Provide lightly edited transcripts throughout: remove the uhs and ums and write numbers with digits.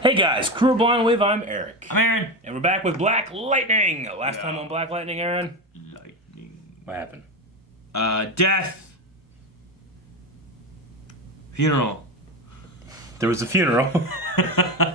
Hey guys, Kuro Blind Wave, I'm Eric. I'm Aaron. And we're back with Black Lightning. Last time on Black Lightning, Aaron? Lightning. What happened? Death. Funeral. There was a funeral.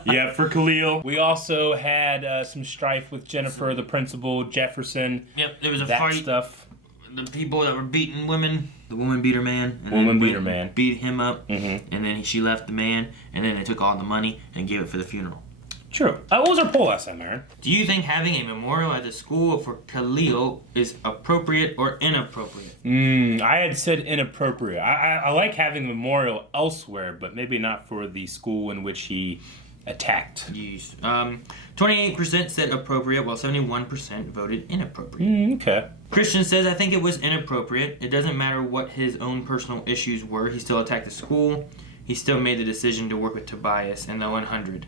Yeah, for Khalil. We also had some strife with Jennifer, the principal, Jefferson. Yep, there was a that fight. Stuff. The people that were beating women. The woman beat her man. And beat him up. Mm-hmm. And then she left the man. And then they took all the money and gave it for the funeral. True. What was our poll last time, Aaron? Do you think having a memorial at the school for Khalil is appropriate or inappropriate? I had said inappropriate. I like having a memorial elsewhere, but maybe not for the school in which he attacked. Yes. 28% said appropriate, while 71% voted inappropriate. Okay. Christian says, I think it was inappropriate. It doesn't matter what his own personal issues were. He still attacked the school. He still made the decision to work with Tobias and the 100.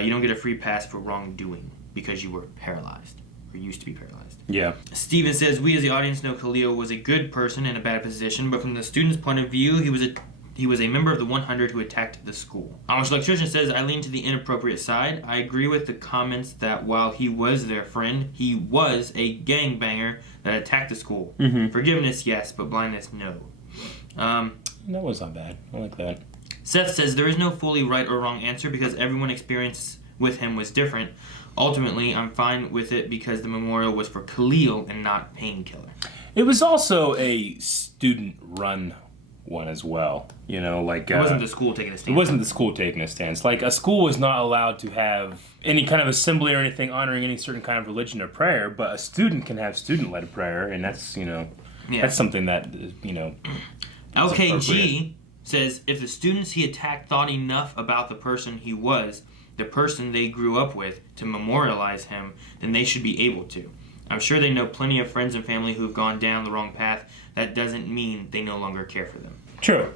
You don't get a free pass for wrongdoing because you were paralyzed or used to be paralyzed. Yeah. Steven says, we as the audience know Khalil was a good person in a bad position, but from the student's point of view, he was a member of the 100 who attacked the school. Amish Electrician says, I lean to the inappropriate side. I agree with the comments that while he was their friend, he was a gangbanger that attacked the school. Mm-hmm. Forgiveness, yes, but blindness, no. That was not bad. I like that. Seth says, there is no fully right or wrong answer because everyone's experience with him was different. Ultimately, I'm fine with it because the memorial was for Khalil and not Painkiller. It was also a student-run one as well. You know, like... It wasn't the school taking a stand. It wasn't the school taking a stance. Like, a school was not allowed to have any kind of assembly or anything honoring any certain kind of religion or prayer, but a student can have student-led prayer, and that's, that's something that, LKG says, if the students he attacked thought enough about the person he was, the person they grew up with, to memorialize him, then they should be able to. I'm sure they know plenty of friends and family who've gone down the wrong path. That doesn't mean they no longer care for them. True.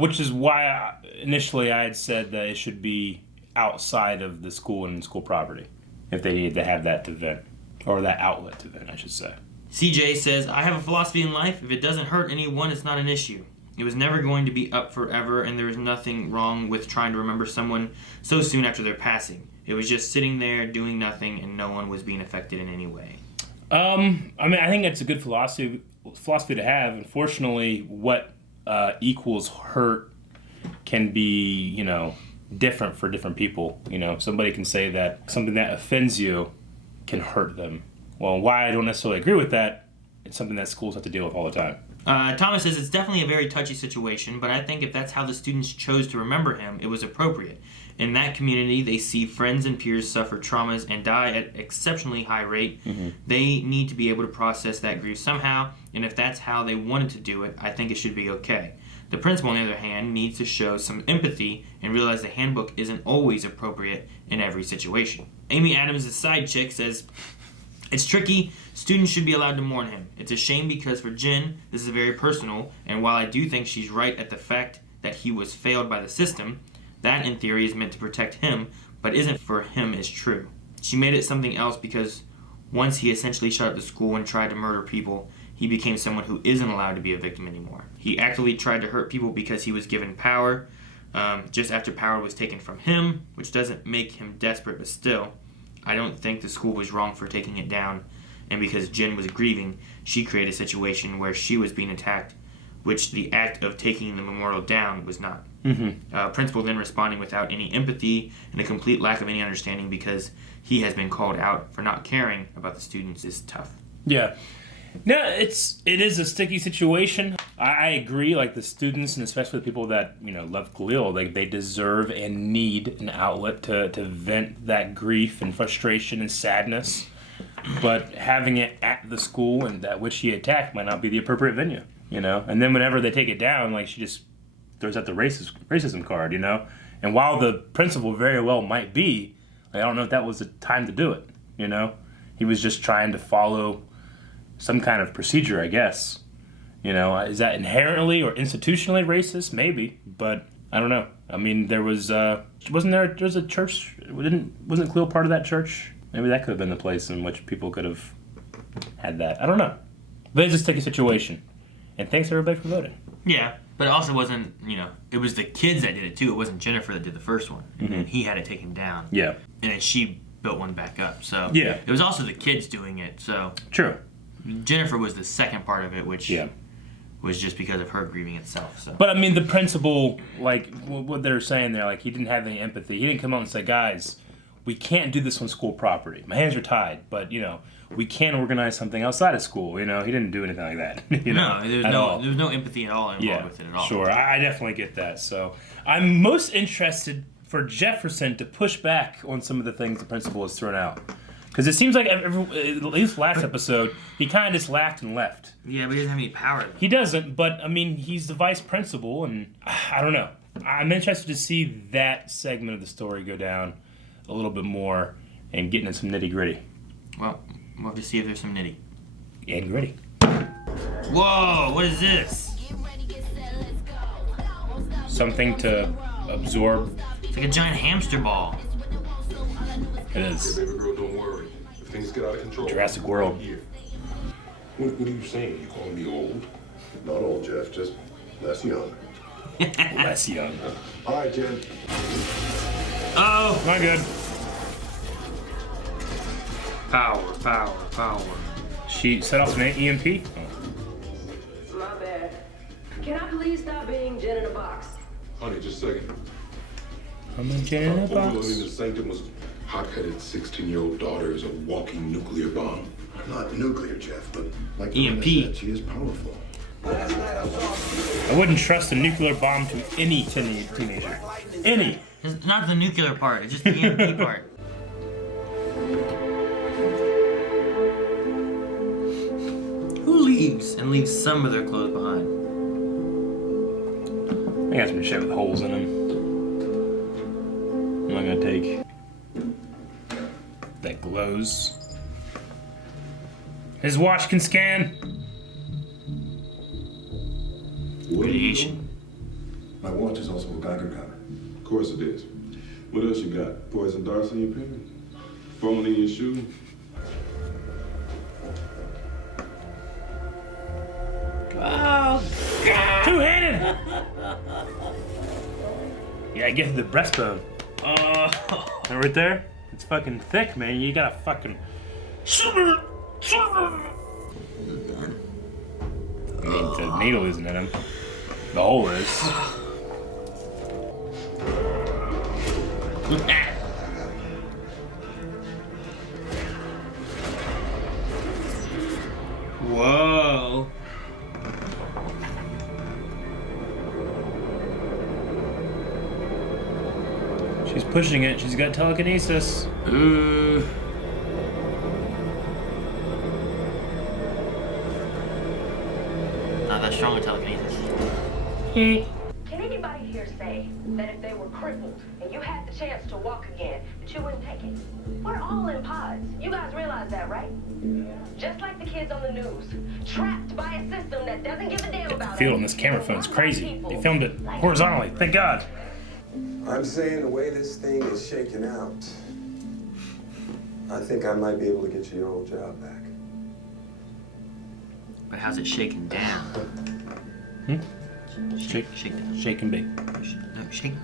Which is why initially I had said that it should be outside of the school and school property if they needed to have that to vent, or that outlet to vent, I should say. CJ says, I have a philosophy in life. If it doesn't hurt anyone, it's not an issue. It was never going to be up forever, and there is nothing wrong with trying to remember someone so soon after their passing. It was just sitting there doing nothing, and no one was being affected in any way. I think it's a good philosophy to have. Unfortunately, what equals hurt can be, different for different people. Somebody can say that something that offends you can hurt them. Well, why I don't necessarily agree with that, it's something that schools have to deal with all the time. Thomas says it's definitely a very touchy situation, but I think if that's how the students chose to remember him, it was appropriate. In that community, they see friends and peers suffer traumas and die at exceptionally high rate. Mm-hmm. They need to be able to process that grief somehow, and if that's how they wanted to do it, I think it should be okay. The principal, on the other hand, needs to show some empathy and realize the handbook isn't always appropriate in every situation. Amy Adams, the side chick, says, it's tricky. Students should be allowed to mourn him. It's a shame because for Jen, this is very personal, and while I do think she's right at the fact that he was failed by the system, that in theory is meant to protect him, but isn't for him is true. She made it something else because once he essentially shut up the school and tried to murder people, he became someone who isn't allowed to be a victim anymore. He actively tried to hurt people because he was given power, just after power was taken from him, which doesn't make him desperate, but still, I don't think the school was wrong for taking it down, and because Jen was grieving, she created a situation where she was being attacked, which the act of taking the memorial down was not. Mm-hmm. Principal then responding without any empathy and a complete lack of any understanding because he has been called out for not caring about the students is tough. Yeah. No, it is a sticky situation. I agree, like the students and especially the people that, love Khalil, they deserve and need an outlet to vent that grief and frustration and sadness. But having it at the school and that which he attacked might not be the appropriate venue, And then whenever they take it down, she just throws out the racism card, And while the principal very well might be, I don't know if that was the time to do it, He was just trying to follow some kind of procedure, I guess. Is that inherently or institutionally racist? Maybe, but I don't know. I mean, there was wasn't a church? Wasn't Khalil part of that church? Maybe that could have been the place in which people could have had that. I don't know. But it's a sticky situation. And thanks everybody for voting. Yeah. But it also wasn't, it was the kids that did it too. It wasn't Jennifer that did the first one. Mm-hmm. He had it taken down. Yeah. And then she built one back up. So yeah. It was also the kids doing it. So true. Jennifer was the second part of it, which yeah. was just because of her grieving itself. So. But I mean, the principal, like what they're saying there, like he didn't have any empathy. He didn't come out and say, "Guys, we can't do this on school property. My hands are tied, but we can organize something outside of school." He didn't do anything like that. No, there was no empathy at all involved with it at all. Sure, I definitely get that. So I'm most interested for Jefferson to push back on some of the things the principal has thrown out. Because it seems like, at least last episode, he kind of just laughed and left. Yeah, but he doesn't have any power. He doesn't, but, I mean, he's the vice principal, and I don't know. I'm interested to see that segment of the story go down a little bit more and get into some nitty-gritty. Well, we'll have to see if there's some nitty. And gritty. Whoa, what is this? Something to absorb. It's like a giant hamster ball. It is. Hey, baby girl, don't worry. If things get out of control, Jurassic World. I'm here. What are you saying? You calling me old? Not old, Jeff, just less young. Less young. All right, Jen. Oh! Not good. Power. She set off an EMP? My bad. Can I please stop being Jen in a box? Honey, just a second. I'm in jail in a Overloading box. the sanctum's hot-headed 16-year-old daughter is a walking nuclear bomb. Not nuclear, Jeff, but like EMP. Said, she is powerful. I wouldn't trust a nuclear bomb to any teenager. Any. It's not the nuclear part, it's just the EMP part. Who leaves some of their clothes behind? I got some shit with holes in them. I'm not gonna take that glows. His watch can scan. Radiation. My watch is also a Geiger counter. Of course it is. What else you got? Poison darts in your pen? Phone in your shoe? Oh, God. Two-handed. Yeah, I get the breastbone. Right there? It's fucking thick, man. You gotta fucking... I mean, the needle isn't in him. The hole is. Whoa. She's pushing it. She's got telekinesis. Ooh. Not that strong with telekinesis. Can anybody here say that if they were crippled and you had the chance to walk again, that you wouldn't take it? We're all in pods. You guys realize that, right? Just like the kids on the news, trapped by a system that doesn't give a damn about us. The field on this camera phone is crazy. They filmed it horizontally. Thank God. I'm saying the way this thing is shaking out, I think I might be able to get you your old job back. But how's it shaking down? Shake down. Shake and bake. No, shake down.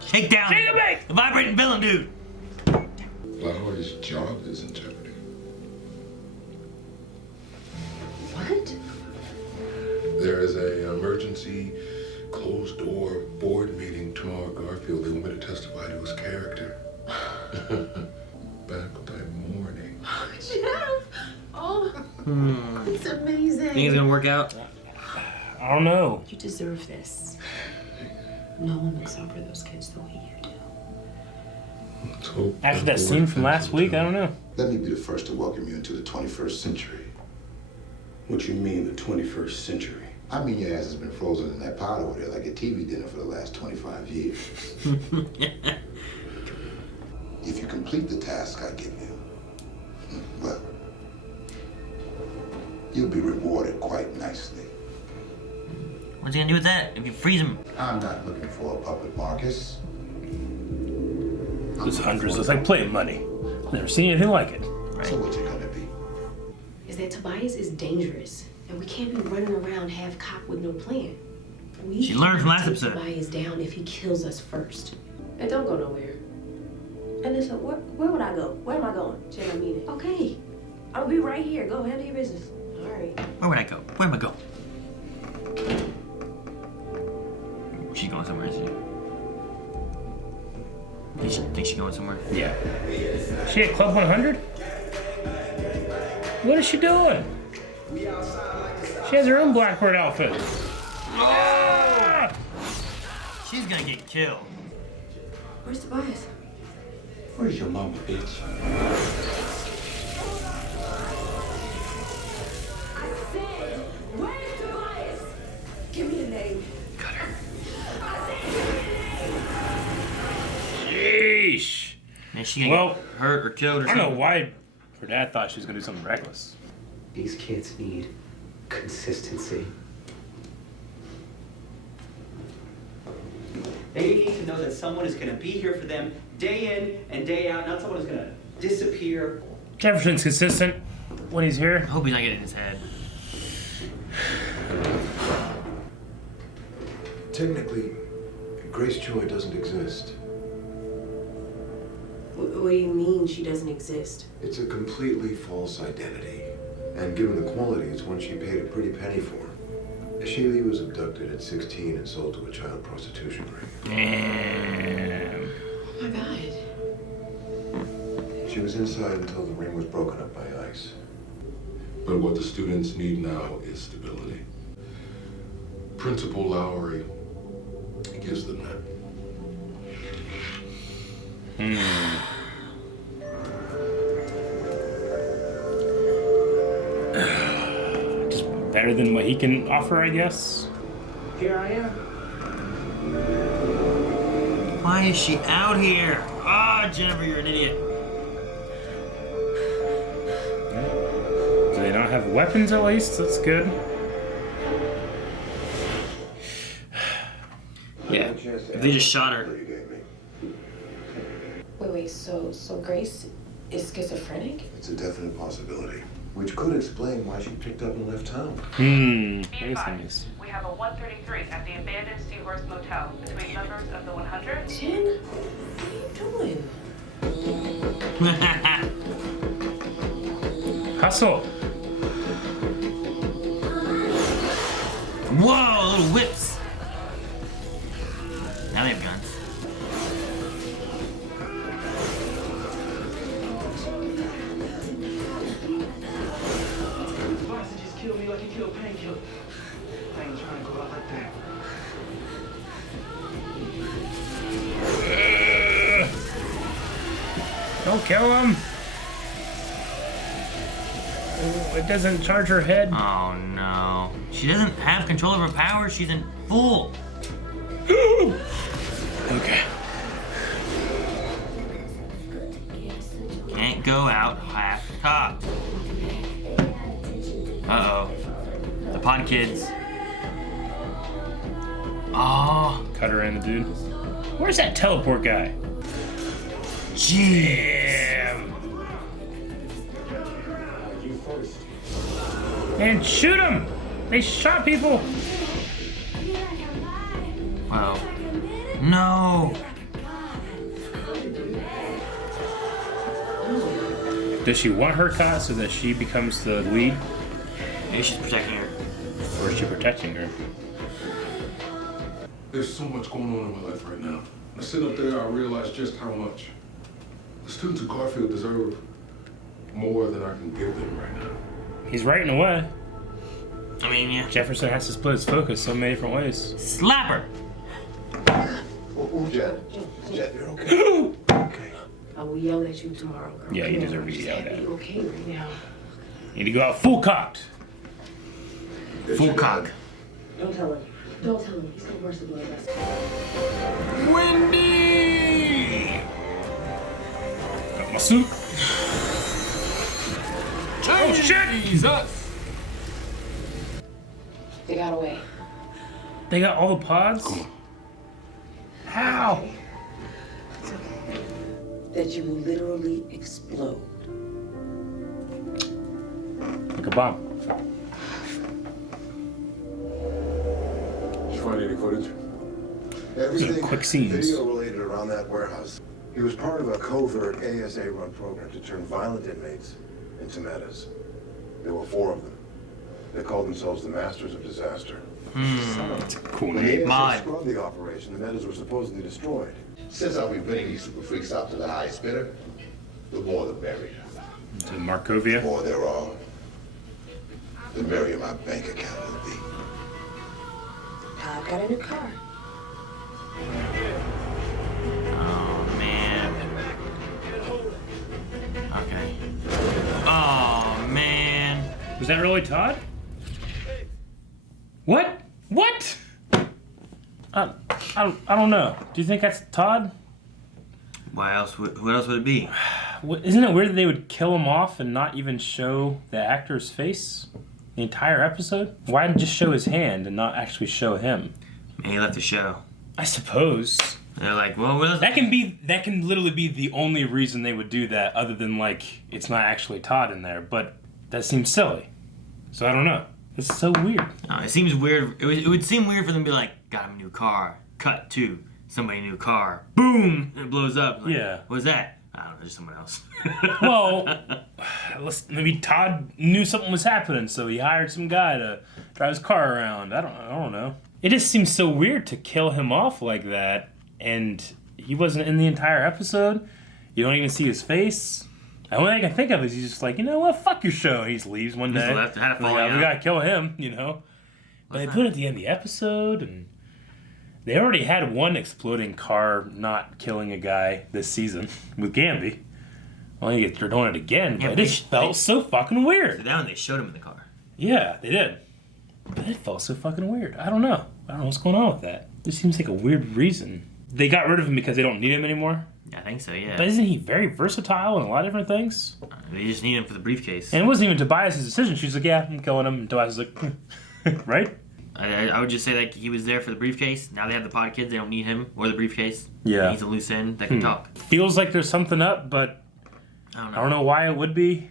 Shake and bake! The vibrating villain dude. His job is in jeopardy. What? There is a emergency closed-door board meeting tomorrow at Garfield. They want me to testify to his character. Back by morning. Jeff! Oh, it's amazing. Think it's gonna work out? I don't know. You deserve this. No one looks out for those kids the way you do. Let's hope After the that board scene from comes last into week, I town. don't know. Let me be the first to welcome you into the 21st century. What you mean, the 21st century? I mean, your ass has been frozen in that pot over there like a TV dinner for the last 25 years. If you complete the task I give you, well, you'll be rewarded quite nicely. What's he gonna do with that if you freeze him? I'm not looking for a puppet, Marcus. Those hundreds looks like playing money. Never seen anything like it. So what you gonna be? Is that Tobias is dangerous, and we can't be running around half-cocked with no plan. She learned from last Take episode. Tobias down if he kills us first. And don't go nowhere. And listen, where would I go? Where am I going? Check my meeting. Okay. I'll be right here. Go handle your business. All right. Where would I go? Where am I going? She's going somewhere, isn't she? Think she's going somewhere? Yeah. She at Club 100? What is she doing? She has her own Blackbird outfit. Ah! She's gonna get killed. Where's Tobias? Where's your mama, bitch? I said, where's Tobias? Give me a name. Cut her. I said, give me a name. Sheesh. And she gonna get hurt or killed or I something. don't know why her dad thought she was gonna do something reckless. These kids need consistency. They need to know that someone is going to be here for them day in and day out, not someone who's going to disappear. Jefferson's consistent when he's here. I hope he's not getting in his head. Technically, Grace Joy doesn't exist. What do you mean she doesn't exist? It's a completely false identity. And given the quality, it's one she paid a pretty penny for. Shaylee was abducted at 16 and sold to a child prostitution ring. Damn. Oh my God. She was inside until the ring was broken up by ICE. But what the students need now is stability. Principal Lowry gives them that. Just better than what he can offer, I guess. Here I am. Why is she out here? Ah, Jennifer, you're an idiot. Do they not have weapons at least? That's good. Yeah, if they just shot her. Wait, so Grace is schizophrenic? It's a definite possibility, which could explain why she picked up and left town. Be Anything advised, is. we have a 133 at the abandoned Seahorse Motel between members of the 100. Jen, what are you doing? Hustle. Whoa, little whips. Now they have guns. Tobias just killed me like he killed Painkiller. I ain't trying to go out like that. Don't kill him. Oh, it doesn't charge her head. Oh no. She doesn't have control of her power. She's in full. Okay. Can't go out half cocked. Uh-oh. The pod kids. Oh, Cut her in the dude. Where's that teleport guy? jeez. And shoot him! They shot people! Wow. No. Does she want her caught so that she becomes the lead? Maybe she's protecting her. Or is she protecting her? There's so much going on in my life right now. I sit up there, I realize just how much. The students of Garfield deserve more than I can give them right now. He's right in a way. I mean, yeah. Jefferson has to split his focus so many different ways. Slap her. Oh, Jen? Jen, you're okay? Okay. I will yell at you tomorrow, girl. Yeah, you Come deserve on, to be just yelled have at. to be okay right now. You need to go out full cocked. Full cock. Don't tell him. Don't tell him. He's gonna burst the blood vessel. Wendy! Got my suit. Oh shit! Jesus! They got away. They got all the pods? How? It's okay. That you will literally explode. Like a bomb. You you find any footage? Everything quick scenes. video related around that warehouse. He was part of a covert ASA-run program to turn violent inmates into metas. There were 4 of them. They called themselves the Masters of Disaster. That's a cool When name. the ASA Mod. scrubbed the operation, the metas were supposedly destroyed. Since I'll be bringing these super freaks out to the highest bidder, the more the merrier. To Markovia. The more there are, the merrier my bank account will be. I've got a new car. Oh man. Okay. Oh man. Was that really Todd? What? What? I don't know. Do you think that's Todd? Why else? What else would it be? Isn't it weird that they would kill him off and not even show the actor's face the entire episode? Why just show his hand and not actually show him? Man, he left the show. I suppose. They're like, well, what else? That can literally be the only reason they would do that, other than like it's not actually Todd in there. But that seems silly. So I don't know. It's so weird. It seems weird. It would seem weird for them to be like, got him a new car. Cut to somebody new car. Boom! And it blows up. Like, Yeah. What was that? I don't know, just someone else. Well, maybe Todd knew something was happening, so he hired some guy to drive his car around. I don't know. It just seems so weird to kill him off like that, and he wasn't in the entire episode. You don't even see his face. The only thing I can think of is he's just like, you know what, fuck your show. He just leaves one day. Just left, had a falling we out. gotta kill him, you know. But they put it at the end of the episode, and they already had one exploding car not killing a guy this season with Gamby. Well, they're doing it again, but Yeah, it just felt so fucking weird. So that one they showed him in the car. Yeah, they did. But it felt so fucking weird. I don't know what's going on with that. It seems like a weird reason. They got rid of him because they don't need him anymore. I think so, yeah. But isn't he very versatile in a lot of different things? They just need him for the briefcase. And it wasn't even Tobias' decision. She's like, yeah, I'm killing him. And Tobias is like, right? I would just say that he was there for the briefcase. Now they have the pod kids. They don't need him or the briefcase. Yeah. He's a loose end that can talk. Feels like there's something up, but I don't know why it would be.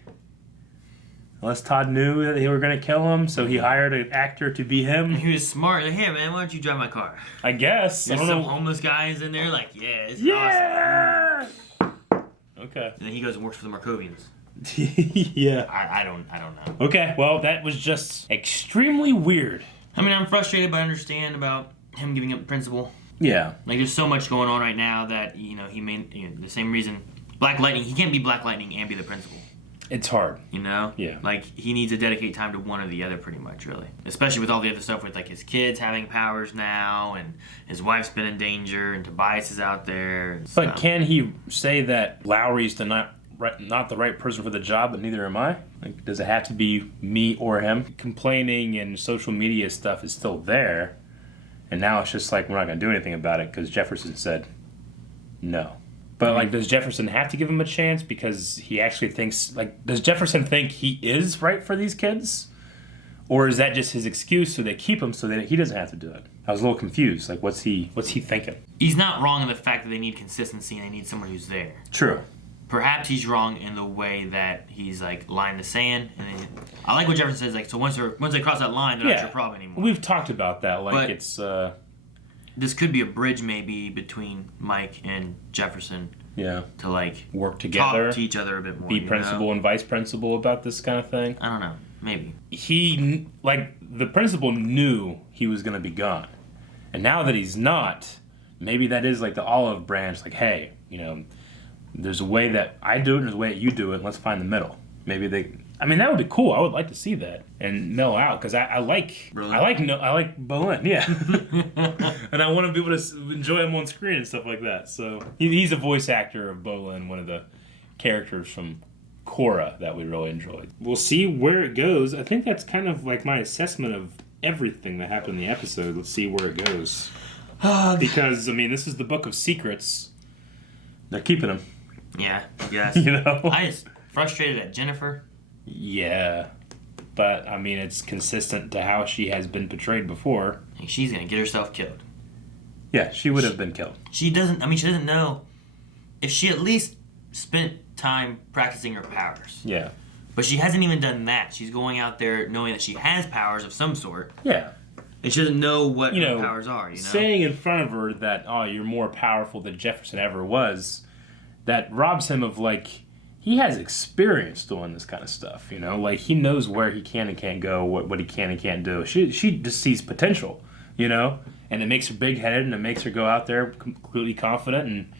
Unless Todd knew that they were going to kill him, so he hired an actor to be him. And he was smart. Like, hey, man, why don't you drive my car? I guess. There's I don't some know. homeless guys in there like, yeah, it's Yeah! Okay. And then he goes and works for the Markovians. Yeah. I don't know. Okay, well, that was just extremely weird. I mean, I'm frustrated, but I understand about him giving up the principal. Yeah. Like, there's so much going on right now that, he may, the same reason. Black Lightning, he can't be Black Lightning and be the principal. It's hard. You know? Yeah. Like, he needs to dedicate time to one or the other pretty much, really. Especially with all the other stuff with, like, his kids having powers now, and his wife's been in danger, and Tobias is out there. And But can he say that Lowry's not the right person for the job, but neither am I? Like, does it have to be me or him? Complaining and social media stuff is still there, and now it's just like we're not going to do anything about it because Jefferson said no. But, like, does Jefferson have to give him a chance because he actually thinks, like, does Jefferson think he is right for these kids? Or is that just his excuse so they keep him so that he doesn't have to do it? I was a little confused. Like, what's he thinking? He's not wrong in the fact that they need consistency and they need someone who's there. True. Perhaps he's wrong in the way that he's, like, line the sand. And then, I like what Jefferson says, like, so once they cross that line, they're not your problem anymore. We've talked about that. Like, But it's... this could be a bridge maybe between Mike and Jefferson. Yeah. To like work together, talk to each other a bit more. Be principal and vice principal about this kind of thing. I don't know. Maybe. The principal knew he was going to be gone. And now that he's not, maybe that is like the olive branch. Like, hey, there's a way that I do it and there's a way that you do it. Let's find the middle. Maybe that would be cool. I would like to see that and mellow out because I like Bolin, yeah, and I want to be able to enjoy him on screen and stuff like that. So he's a voice actor of Bolin, one of the characters from Kuro that we really enjoyed. We'll see where it goes. I think that's kind of like my assessment of everything that happened in the episode. Let's see where it goes because this is the Book of Secrets. They're keeping him. Yeah. Yes. I just frustrated at Jennifer. Yeah, but it's consistent to how she has been portrayed before. She's gonna get herself killed. Yeah, she would have been killed. She doesn't know if she at least spent time practicing her powers. Yeah. But she hasn't even done that. She's going out there knowing that she has powers of some sort. Yeah. And she doesn't know what you her know, powers are, saying in front of her that, oh, you're more powerful than Jefferson ever was, that robs him of, like, he has experience doing this kind of stuff, you know? Like, he knows where he can and can't go, what he can and can't do. She just sees potential, you know? And it makes her big-headed, and it makes her go out there completely confident, and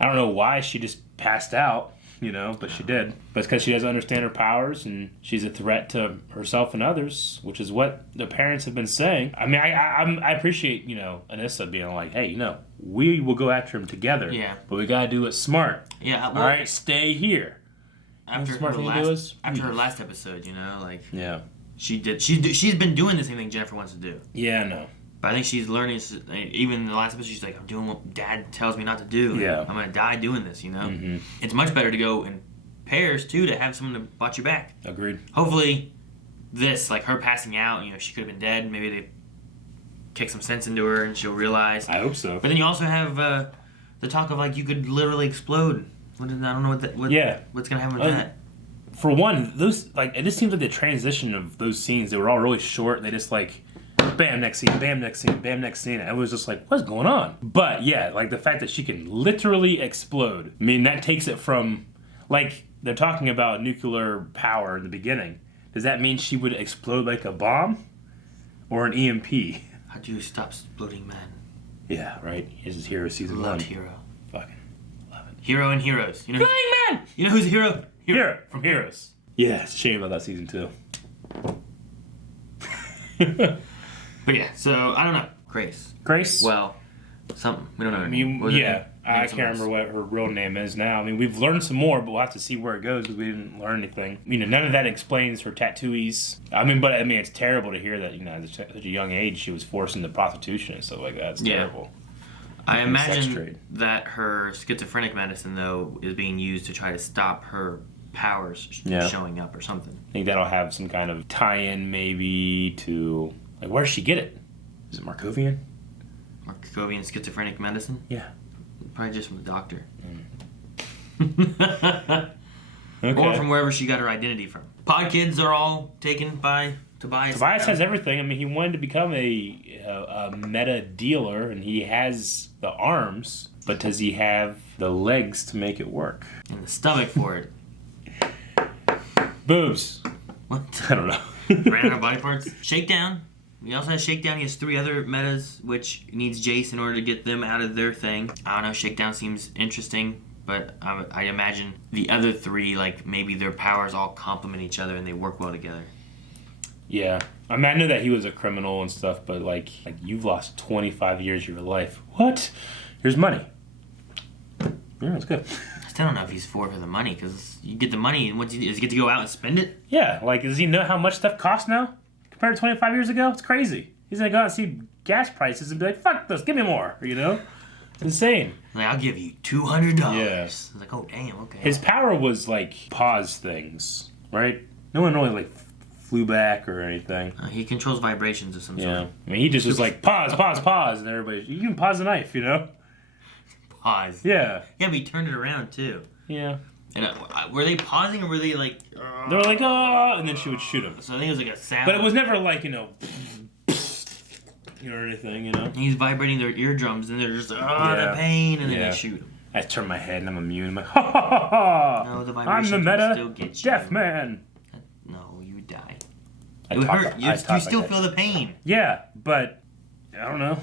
I don't know why she just passed out, you know, but she did. But it's because she doesn't understand her powers, and she's a threat to herself and others, which is what the parents have been saying. I mean, I appreciate, you know, Anissa being like, hey, you know, we will go after him together. Yeah. But we gotta do it smart. Yeah. Well, all right, stay here. After her last episode, you know, like yeah, she's been doing the same thing Jennifer wants to do. Yeah, I know. But I think she's learning. Even in the last episode, she's like, I'm doing what Dad tells me not to do. Yeah. I'm gonna die doing this. You know. Mm-hmm. It's much better to go in pairs too, to have someone to watch your back. Agreed. Hopefully, this, like her passing out, you know, she could have been dead. Maybe they kick some sense into her and she'll realize. I hope so. But then you also have the talk of like you could literally explode. I don't know what's gonna happen with that. For one, those like it just seems like the transition of those scenes, they were all really short. And they just like, bam, next scene, bam, next scene, bam, next scene. And it was just like, what's going on? But yeah, like the fact that she can literally explode. I mean, that takes it from like they're talking about nuclear power in the beginning. Does that mean she would explode like a bomb or an EMP? How do you stop exploding man? Yeah, right. This is Hero season 1. Loved Hero. Fucking love it. Hero and Heroes. You know, Flying Man! You know who's a hero? Hero from Heroes. Yeah, it's a shame about that season 2. But yeah, so I don't know. Grace. Well, something. We don't know her name. I can't remember what her real name is now. I mean, we've learned some more, but we'll have to see where it goes because we didn't learn anything. You know, none of that explains her tattooies. I mean, it's terrible to hear that, you know, at such a young age she was forced into prostitution and stuff like that. It's terrible. I imagine that her schizophrenic medicine, though, is being used to try to stop her powers showing up or something. I think that'll have some kind of tie-in maybe to... Like, where does she get it? Is it Markovian? Markovian schizophrenic medicine? Yeah. Probably just from the doctor. Okay. Or from wherever she got her identity from. Pod kids are all taken by Tobias. Tobias has everything. I mean, he wanted to become a meta dealer, and he has the arms, but does he have the legs to make it work? And the stomach for it. Boobs. What? I don't know. Ran out of body parts. Shakedown. He also has Shakedown. He has 3 other metas, which needs Jace in order to get them out of their thing. I don't know. Shakedown seems interesting, but I imagine the other 3, like, maybe their powers all complement each other and they work well together. Yeah. I mean, I know that he was a criminal and stuff, but, like you've lost 25 years of your life. What? Here's money. Yeah, that's good. I still don't know if he's for the money, because you get the money, and does he get to go out and spend it? Yeah, like, does he know how much stuff costs now? Compared to 25 years ago? It's crazy. He's gonna go out and see gas prices and be like, fuck this, give me more, you know? It's insane. Like, I'll give you $200. Yeah. It's like, oh, damn, okay. His power was, like, pause things, right? No one really, like, flew back or anything. He controls vibrations of some sort. Yeah. I mean, he just was like, pause, pause, pause, and everybody, you can pause the knife, you know? Pause. Yeah. Yeah, but he turned it around, too. Yeah. And were they pausing, or were they like... They were like, oh, and then she would shoot him. So I think it was like a sound. But it was never like, you know, or anything, you know? And he's vibrating their eardrums, and they're just like, the pain, and then they shoot him. I turn my head, and I'm immune. I'm like, ha ha ha ha! No, the I'm the meta deaf man. No, you die. It would hurt. You still feel the pain. Yeah, but... I don't know.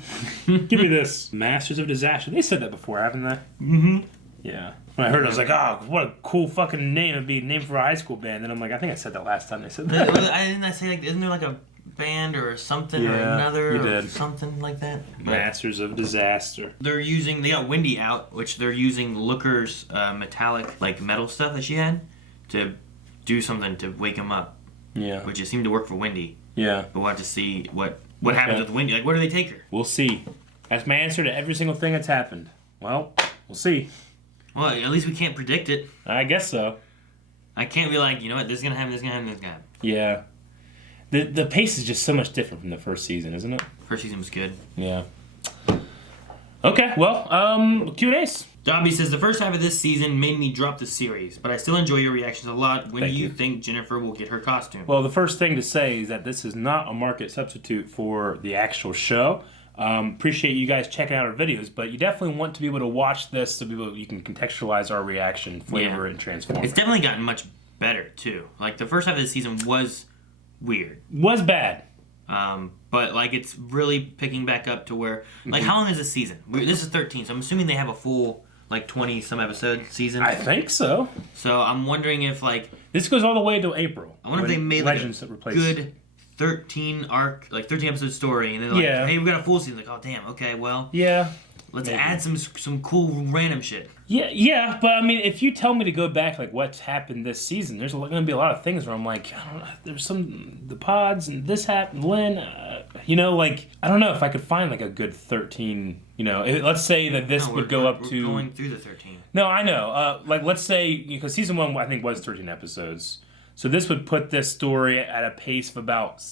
Give me this. Masters of Disaster. They said that before, haven't they? Mm-hmm. Yeah. When I heard it, I was like, oh, what a cool fucking name. It'd be named for a high school band. And I'm like, I think I said that last time they said that. Didn't I say, like, isn't there like a band or something or another or something like that? Masters of Disaster. They got Wendy out, which they're using Looker's metallic, like, metal stuff that she had to do something to wake him up. Yeah. Which it seemed to work for Wendy. Yeah. But we'll have to see what happens with Wendy. Like, where do they take her? We'll see. That's my answer to every single thing that's happened. Well, we'll see. Well, at least we can't predict it. I guess so. I can't be like, you know what, this is going to happen, this is going to happen, this is going to happen. Yeah. The pace is just so much different from the first season, isn't it? First season was good. Yeah. Okay, well, Q&As. Dobby says, the first half of this season made me drop the series, but I still enjoy your reactions a lot. When do you think Jennifer will get her costume? Well, the first thing to say is that this is not a market substitute for the actual show. Appreciate you guys checking out our videos, but you definitely want to be able to watch this so you can contextualize our reaction, flavor it, and transform It's definitely gotten much better, too. Like, the first half of the season was weird. Was bad. But, like, it's really picking back up to where... Like, how long is this season? This is 13, so I'm assuming they have a full, like, 20-some episode season. I think so. So I'm wondering if, like... This goes all the way to April. I wonder if they made, like, a good 13 episode story, and then like, hey, we got a full season. Like, oh, damn, okay, well... Yeah. Let's add some cool random shit. Yeah, but I mean, if you tell me to go back, like, what's happened this season, there's going to be a lot of things where I'm like, I don't know, there's the pods, and this happened, Lynn, you know, like, I don't know if I could find, like, a good 13, you know, let's say that this would go up to... We're going through the 13. No, I know, like, let's say, because season 1, I think, was 13 episodes, so this would put this story at a pace of about...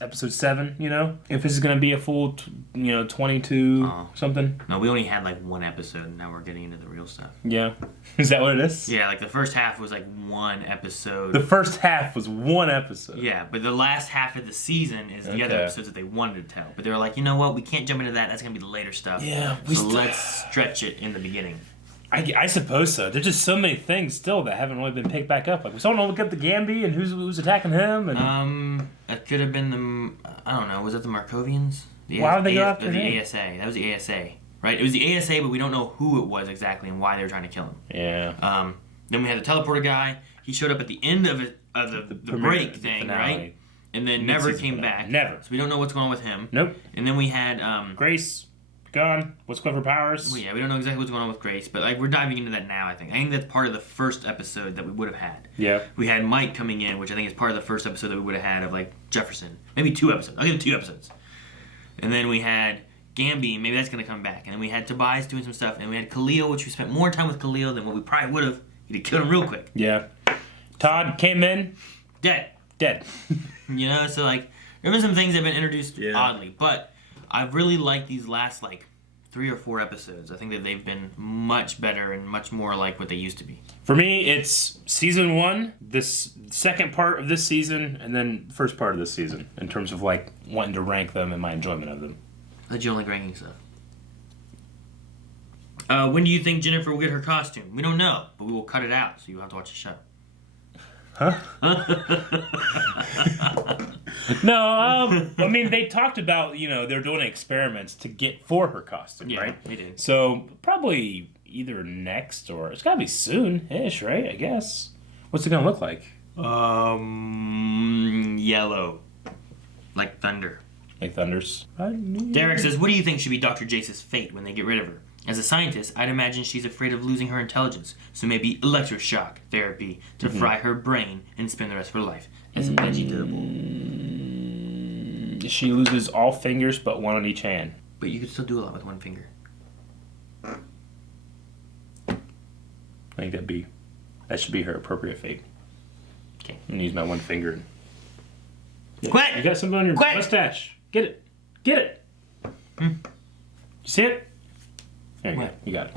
episode 7, you know? If this is going to be a full, 22 something. No, we only had like one episode, and now we're getting into the real stuff. Yeah. Is that what it is? Yeah, like the first half was like one episode. The first half was one episode. Yeah, but the last half of the season is the other episodes that they wanted to tell. But they were like, you know what? We can't jump into that. That's going to be the later stuff. Yeah. So let's stretch it in the beginning. I suppose so. There's just so many things still that haven't really been picked back up. Like, we still don't look at the Gambi and who's attacking him. And it could have been I don't know. Was it the Markovians? Why would they go after him? The ASA. That was the ASA, right? It was the ASA, but we don't know who it was exactly and why they were trying to kill him. Yeah. Then we had the teleporter guy. He showed up at the end of the break thing, right? And then never came back. Never. So we don't know what's going on with him. Nope. And then we had Grace. Gone. What's going for powers? Well, yeah, we don't know exactly what's going on with Grace, but like we're diving into that now. I think that's part of the first episode that we would have had. Yeah. We had Mike coming in, which I think is part of the first episode that we would have had of like Jefferson. Maybe 2 episodes. I'll give it 2 episodes. And then we had Gambi, maybe that's gonna come back. And then we had Tobias doing some stuff, and we had Khalil, which we spent more time with Khalil than what we probably would have. He'd have killed him real quick. Yeah. Todd came in. Dead. You know, so like there have been some things that have been introduced oddly, but I really like these last like 3 or 4 episodes. I think that they've been much better and much more like what they used to be. For me, it's season 1, this second part of this season, and then first part of this season in terms of like wanting to rank them and my enjoyment of them. But you only ranking stuff. When do you think Jennifer will get her costume? We don't know, but we will cut it out, so you have to watch the show. Huh? No, I mean, they talked about, they're doing experiments to get for her costume, right? They did. So, probably either next or it's gotta be soon-ish, right? I guess. What's it gonna look like? Yellow. Like thunder. Like thunders. Derek says, what do you think should be Dr. Jace's fate when they get rid of her? As a scientist, I'd imagine she's afraid of losing her intelligence, so maybe electroshock therapy to fry her brain and spend the rest of her life as a vegetable. She loses all fingers but one on each hand. But you could still do a lot with one finger. I think that should be her appropriate fate. Okay. I'm gonna use my one finger. Yeah. Quit! You got something on your mustache. Get it. Get it. You see it? There you go. You got it.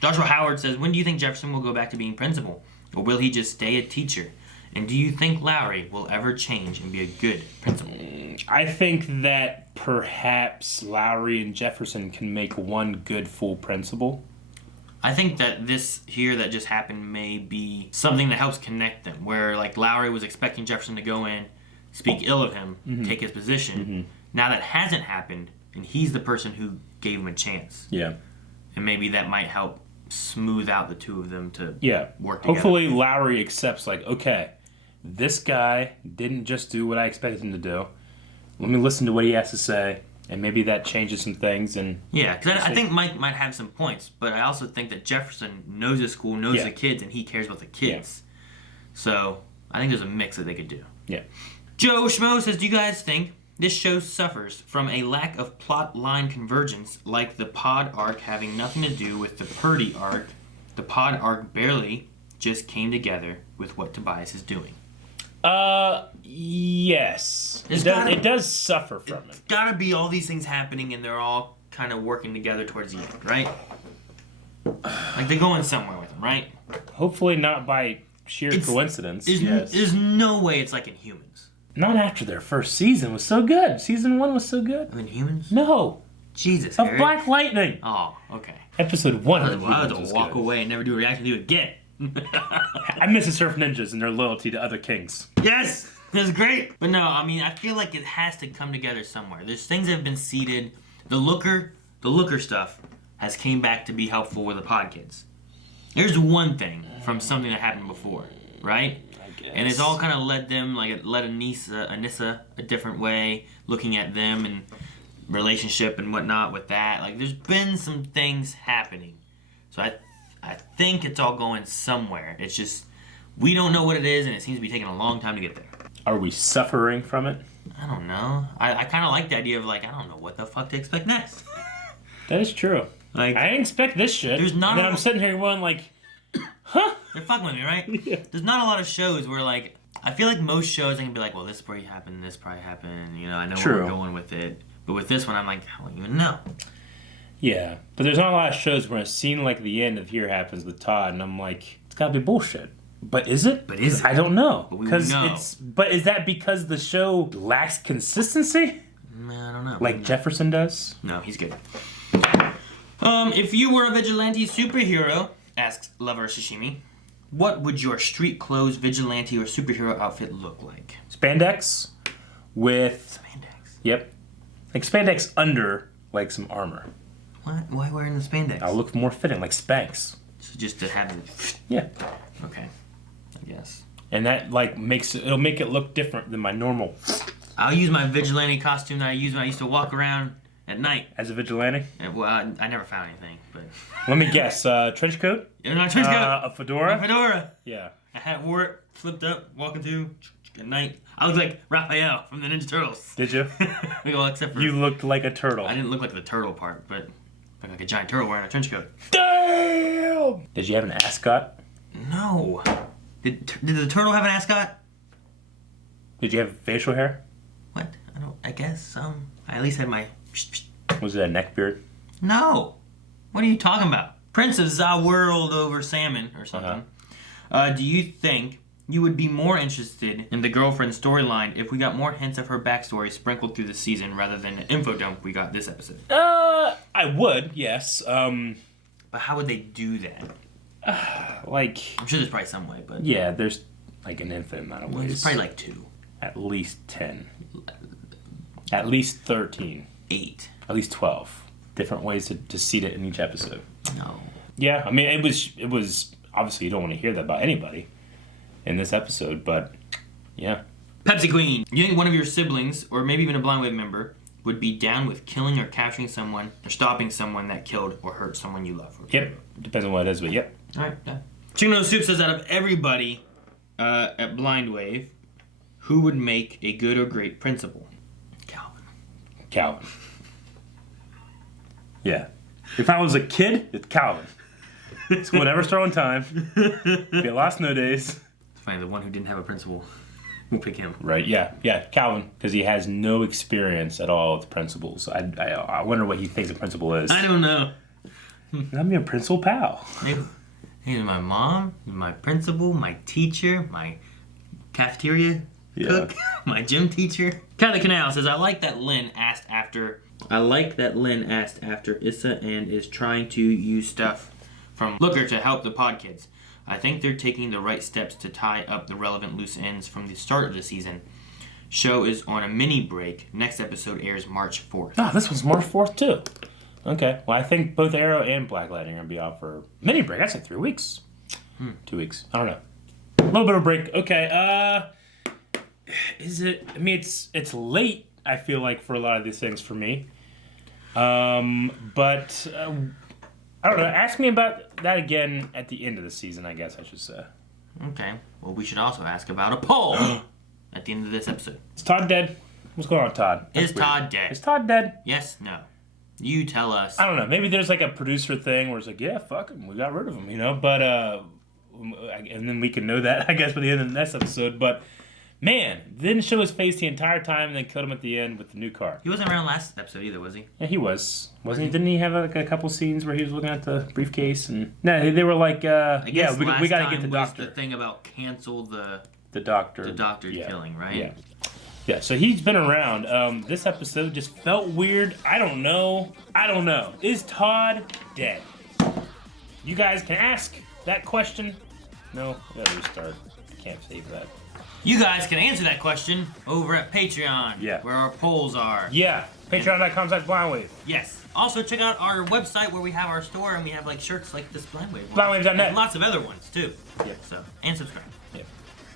Joshua Howard says, when do you think Jefferson will go back to being principal? Or will he just stay a teacher? And do you think Lowry will ever change and be a good principal? I think that perhaps Lowry and Jefferson can make one good full principal. I think that this here that just happened may be something that helps connect them. Where like Lowry was expecting Jefferson to go in, speak ill of him, take his position. Now that hasn't happened, and he's the person who gave him a chance. Yeah. And maybe that might help smooth out the two of them to work together. Hopefully Lowry accepts, like, okay, this guy didn't just do what I expected him to do. Let me listen to what he has to say, and maybe that changes some things. And yeah, because I think Mike might have some points, but I also think that Jefferson knows his school, knows the kids, and he cares about the kids. Yeah. So I think there's a mix that they could do. Yeah. Joe Schmo says, do you guys think this show suffers from a lack of plot line convergence, like the pod arc having nothing to do with the Purdy arc? The pod arc barely just came together with what Tobias is doing. Yes. It does suffer from it. It's gotta be all these things happening and they're all kind of working together towards the end, right? Like, they're going somewhere with him, right? Hopefully not by sheer coincidence. There's no way it's like Inhumans. Not after their first season was so good. Season 1 was so good. Inhumans? No. Jesus, Of Eric. Black Lightning. Oh, okay. Episode 1 I of had Inhumans to was walk good. away and never do a reaction to you again. I miss the Surf Ninjas and their loyalty to other kings. Yes! That's great! But no, I mean, I feel like it has to come together somewhere. There's things that have been seeded. The looker stuff has came back to be helpful with the pod kids. Here's one thing from something that happened before, right? I guess. And it's all kind of led them, like it led Anissa a different way, looking at them and relationship and whatnot with that. Like, there's been some things happening. So I think it's all going somewhere. It's just, we don't know what it is, and it seems to be taking a long time to get there. Are we suffering from it? I don't know. I kind of like the idea of, like, I don't know what the fuck to expect next. That is true. Like, I didn't expect this shit. There's not. And then I'm sitting here going like, huh? They're fucking with me, right? Yeah. There's not a lot of shows where, like, I feel like most shows I can be like, well, this probably happened, this probably happened. You know, I know where we're going with it. But with this one, I'm like, I don't even know. Yeah, but there's not a lot of shows where a scene like the end of Here happens with Todd, and I'm like, it's gotta be bullshit. But is it? But is it? I don't know. But we won't know. But is that because the show lacks consistency? I don't know. Like Jefferson does? No, he's good. If you were a vigilante superhero, asks Lover Sashimi, what would your street clothes vigilante or superhero outfit look like? Spandex with... Spandex? Yep. Like spandex under, like, some armor. What? Why wearing the spandex? I'll look more fitting, like Spanx. So just to have it... Yeah. Okay. I guess. And that, like, it'll make it look different than my normal... I'll use my vigilante costume that I used when I used to walk around at night. As a vigilante? Well, I never found anything, but... Let me guess. Trench coat? Yeah, not trench coat. A fedora? A fedora. Yeah. I wore it, flipped up, walking through at night. I looked like Raphael from the Ninja Turtles. Did you? Well, except for... You looked like a turtle. I didn't look like the turtle part, but I looked like a giant turtle wearing a trench coat. Damn! Did you have an ascot? No. Did the turtle have an ascot? Did you have facial hair? What? I guess I at least had my... Was it a neck beard? No. What are you talking about? Prince of the World over Salmon or something. Do you think you would be more interested in the girlfriend storyline if we got more hints of her backstory sprinkled through the season rather than the info dump we got this episode? I would, yes. But how would they do that? Like... I'm sure there's probably some way, but... Yeah, there's like an infinite amount of ways. There's probably like 2. At least 10. At least 13. 8. At least 12. Different ways to seed it in each episode. No. Yeah, I mean, it was obviously you don't want to hear that about anybody in this episode, but yeah. Pepsi Queen. You think one of your siblings, or maybe even a Blind Wave member, would be down with killing or capturing someone or stopping someone that killed or hurt someone you love? Yep. Depends on what it is, but yep. Alright, yeah. Chicken Noodle Soup says, out of everybody at Blind Wave, who would make a good or great principal? Calvin. Yeah. If I was a kid, it's Calvin. School never start on time. Get lost no days. It's funny, the one who didn't have a principal, we pick him. Right, yeah, Calvin. Because he has no experience at all with principals. I wonder what he thinks a principal is. I don't know. I'm your principal pal. He's my mom, my principal, my teacher, my cafeteria cook, my gym teacher. Kylie Canal says, I like that Lynn asked after Issa and is trying to use stuff from Looker to help the pod kids. I think they're taking the right steps to tie up the relevant loose ends from the start of the season. Show is on a mini break. Next episode airs March 4th. Oh, this one's March 4th too. Okay, well I think both Arrow and Black Lightning are going to be off for mini break. That's like 3 weeks. 2 weeks. I don't know. A little bit of a break. Okay, is it... I mean, it's late, I feel like, for a lot of these things for me. But... I don't know. Ask me about that again at the end of the season, I guess I should say. Okay. Well, we should also ask about a poll at the end of this episode. Is Todd dead? What's going on, Todd? Is Todd dead? Is Todd dead? Yes, no. You tell us. I don't know. Maybe there's like a producer thing where it's like, yeah, fuck him. We got rid of him, you know? But, and then we can know that, I guess, by the end of the next episode. But Man, didn't show his face the entire time and then killed him at the end with the new car. He wasn't around last episode either, was he? Yeah, he was. Wasn't he? Didn't he have like a couple scenes where he was looking at the briefcase? And no, they were like, I guess we got to get the was doctor. the thing about cancel the doctor. killing, right? Yeah. Yeah, so he's been around. This episode just felt weird. I don't know. Is Todd dead? You guys can ask that question. No, I gotta restart. Can't save that. You guys can answer that question over at Patreon. Yeah. Where our polls are. Yeah. Patreon.com/blindwave. Yes. Also, check out our website where we have our store and we have like shirts like this Blindwave one. Blindwave.net. And lots of other ones too. Yeah. So, and subscribe. Yeah.